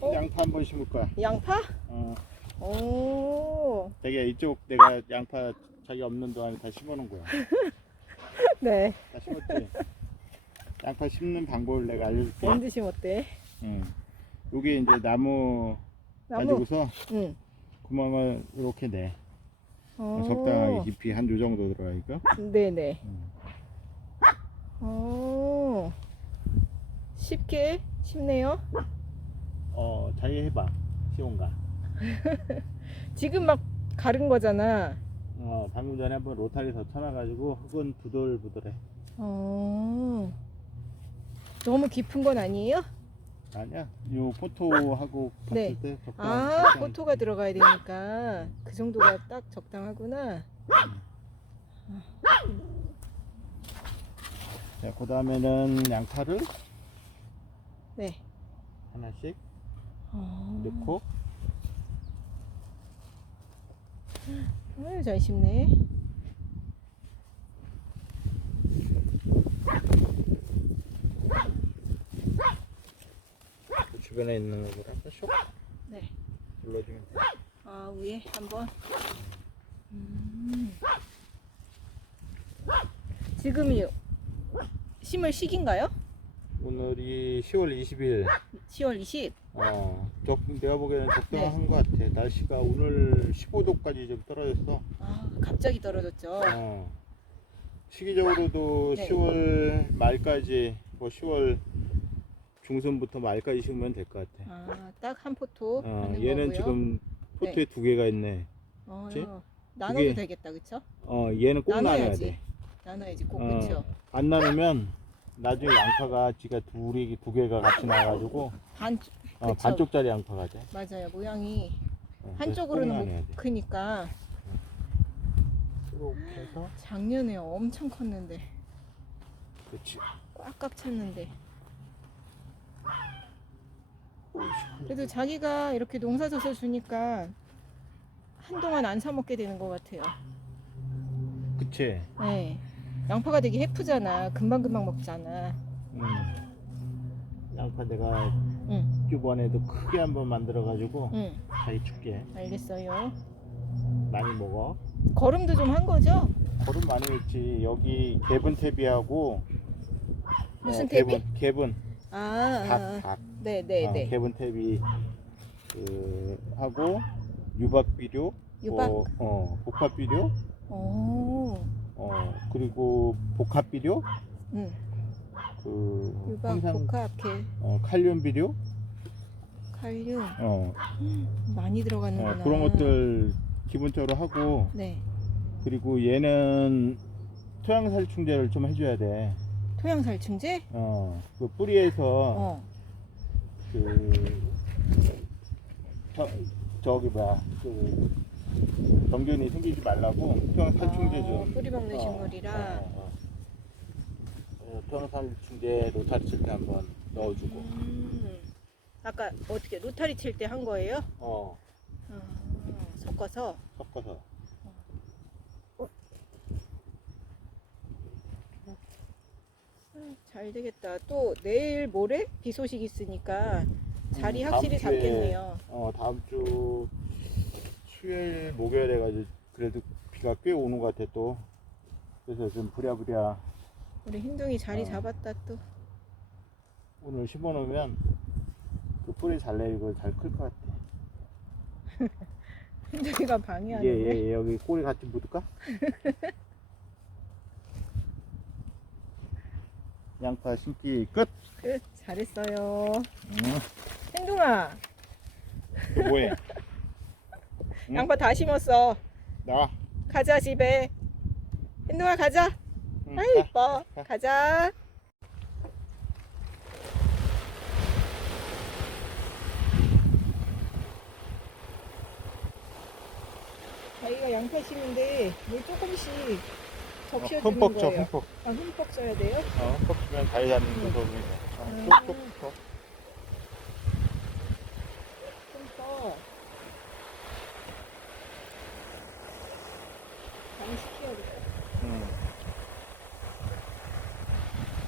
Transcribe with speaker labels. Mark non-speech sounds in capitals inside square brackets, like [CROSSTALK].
Speaker 1: 어?
Speaker 2: 양파 한 번 심을 거야.
Speaker 1: 양파?
Speaker 2: 어,
Speaker 1: 오.
Speaker 2: 되게 이쪽 내가 양파 자기 없는 동안에 다 심어놓은 거야. [LAUGHS]
Speaker 1: 네.
Speaker 2: 다 심었지. 양파 심는 방법을 내가 알려줄게.
Speaker 1: 언제 심었대?
Speaker 2: 응. 여기 이제 나무,
Speaker 1: 나무.
Speaker 2: 가지고서
Speaker 1: 응.
Speaker 2: 구멍을 이렇게 내.
Speaker 1: 어.
Speaker 2: 적당하게 깊이 한 요 정도 들어가니까.
Speaker 1: 네네.
Speaker 2: 음.
Speaker 1: 어. 쉽게 쉽네요.
Speaker 2: 어, 자기 해봐. 쉬운가? [LAUGHS]
Speaker 1: 지금 막 가른 거잖아.
Speaker 2: 어, 방금 전에 한번 로타리 더 쳐놔가지고 흙은 부들부들해.
Speaker 1: 어. 너무 깊은 건 아니에요?
Speaker 2: 아니야. 요 포토하고 봤을
Speaker 1: 네.
Speaker 2: 때 적당.
Speaker 1: 아,
Speaker 2: 적당-
Speaker 1: 포토가 들어가야 되니까 그 정도가 딱 적당하구나.
Speaker 2: 자, 그 다음에는 양파를
Speaker 1: 네.
Speaker 2: 하나씩
Speaker 1: 어.
Speaker 2: 넣고
Speaker 1: 아유, 잘 심네.
Speaker 2: 그 주변에 있는 거를 한번 쇽
Speaker 1: 네.
Speaker 2: 눌러주면 돼.
Speaker 1: 아, 위에 한번. 음. 지금이 심을 시기인가요?
Speaker 2: 오늘이 10월 20일.
Speaker 1: 10월 20.
Speaker 2: 어, 적, 내가 보기에는 적당한
Speaker 1: 네.
Speaker 2: 것 같아. 날씨가 오늘 15도까지 좀 떨어졌어.
Speaker 1: 아, 갑자기 떨어졌죠.
Speaker 2: 어. 시기적으로도
Speaker 1: 네.
Speaker 2: 10월 말까지, 뭐 10월 중순부터 말까지 심으면 될 것 같아.
Speaker 1: 아, 딱 한 포토
Speaker 2: 어,
Speaker 1: 하는
Speaker 2: 얘는
Speaker 1: 거고요.
Speaker 2: 지금 포트에 두 개가 있네.
Speaker 1: 어,
Speaker 2: 그치?
Speaker 1: 나눠도
Speaker 2: 이게-
Speaker 1: 되겠다, 그쵸?
Speaker 2: 어, 얘는 꼭 나눠야
Speaker 1: 나눠야지.
Speaker 2: 돼.
Speaker 1: 나눠야지 꼭,
Speaker 2: 어,
Speaker 1: 그쵸?
Speaker 2: 안 나누면 나중에 양파가 지가 둘이 두 개가 같이 나와가지고
Speaker 1: 반,
Speaker 2: 어,
Speaker 1: 그쵸.
Speaker 2: 반쪽짜리 양파가 돼.
Speaker 1: 맞아요. 모양이
Speaker 2: 어, 그래서
Speaker 1: 한쪽으로는 못
Speaker 2: 돼.
Speaker 1: 크니까
Speaker 2: 이렇게 해서
Speaker 1: 작년에 엄청 컸는데
Speaker 2: 그렇지.
Speaker 1: 꽉꽉 찼는데 그래도 자기가 이렇게 농사져서 주니까 한동안 안 사 먹게 되는 것 같아요.
Speaker 2: 그치.
Speaker 1: 네. 양파가 되게 해프잖아. 금방 금방 먹잖아.
Speaker 2: 음. 양파 내가
Speaker 1: 응,
Speaker 2: 이번에도 크게 한번 만들어가지고
Speaker 1: 응,
Speaker 2: 자기 줄게.
Speaker 1: 알겠어요.
Speaker 2: 많이 먹어.
Speaker 1: 거름도 좀 한 거죠?
Speaker 2: 거름 많이 했지. 여기 개분 태비하고
Speaker 1: 무슨
Speaker 2: 어,
Speaker 1: 태비?
Speaker 2: 개분, 개분
Speaker 1: 아,
Speaker 2: 닭, 닭.
Speaker 1: 네, 네,
Speaker 2: 어,
Speaker 1: 네.
Speaker 2: 개분 태비 그, 하고 유박 비료,
Speaker 1: 유박?
Speaker 2: 어, 어, 복합 비료,
Speaker 1: 오,
Speaker 2: 어, 그리고 복합 비료,
Speaker 1: 응.
Speaker 2: 그
Speaker 1: 유박,
Speaker 2: 항상
Speaker 1: 복합, 개,
Speaker 2: 어, 칼륨 비료,
Speaker 1: 칼륨
Speaker 2: 어,
Speaker 1: 많이
Speaker 2: 어,
Speaker 1: 들어가는구나.
Speaker 2: 그런 것들 기본적으로 하고
Speaker 1: 네.
Speaker 2: 그리고 얘는 토양살충제를 좀 해줘야 돼.
Speaker 1: 토양 살충제?
Speaker 2: 어, 그 뿌리에서
Speaker 1: 어.
Speaker 2: 그 저, 저기 뭐야 그 병균이 생기지 말라고 토양살충제
Speaker 1: 아,
Speaker 2: 좀.
Speaker 1: 뿌리 먹는 식물이라.
Speaker 2: 어, 어, 어. 어, 토양살충제 로타리 칠때 한번 넣어주고.
Speaker 1: 음. 아까 어떻게 로타리 칠 때 한 거예요?
Speaker 2: 어,
Speaker 1: 아, 섞어서.
Speaker 2: 섞어서.
Speaker 1: 음, 잘 되겠다. 또 내일 모레 비 소식 있으니까 자리
Speaker 2: 음,
Speaker 1: 확실히
Speaker 2: 다음 주에-
Speaker 1: 잡겠네요.
Speaker 2: 어 다음 주 수요일 목요일 해가지고 그래도 비가 꽤 오는 것 같아 또 그래서 좀 부랴부랴
Speaker 1: 우리 흰둥이 자리
Speaker 2: 어.
Speaker 1: 잡았다 또.
Speaker 2: 오늘 심어놓으면 그 뿌리 잘 내리고 잘 클 것 같아 [LAUGHS]
Speaker 1: 흰둥이가
Speaker 2: 이게
Speaker 1: 방해하는데.
Speaker 2: 얘, 얘 여기 꼬리 같이 묻을까? [LAUGHS] 양파 심기 끝!
Speaker 1: 끝. 잘했어요.
Speaker 2: 응.
Speaker 1: 흰둥아,
Speaker 2: 너 뭐해? 응? [LAUGHS]
Speaker 1: 양파 다 심었어.
Speaker 2: 나와
Speaker 1: 가자 집에. 흰둥아 가자.
Speaker 2: 응,
Speaker 1: 아이
Speaker 2: 가.
Speaker 1: 이뻐.
Speaker 2: 가.
Speaker 1: 가자. 양파 심는데 물 조금씩
Speaker 2: 어,
Speaker 1: 적셔주는
Speaker 2: 흠뻑 쳐
Speaker 1: 거예요.
Speaker 2: 흠뻑
Speaker 1: 아, 흠뻑 써야 돼요?
Speaker 2: 어, 흠뻑 주면 다리 잡는 거 보이네 어,
Speaker 1: 음.
Speaker 2: 톡톡톡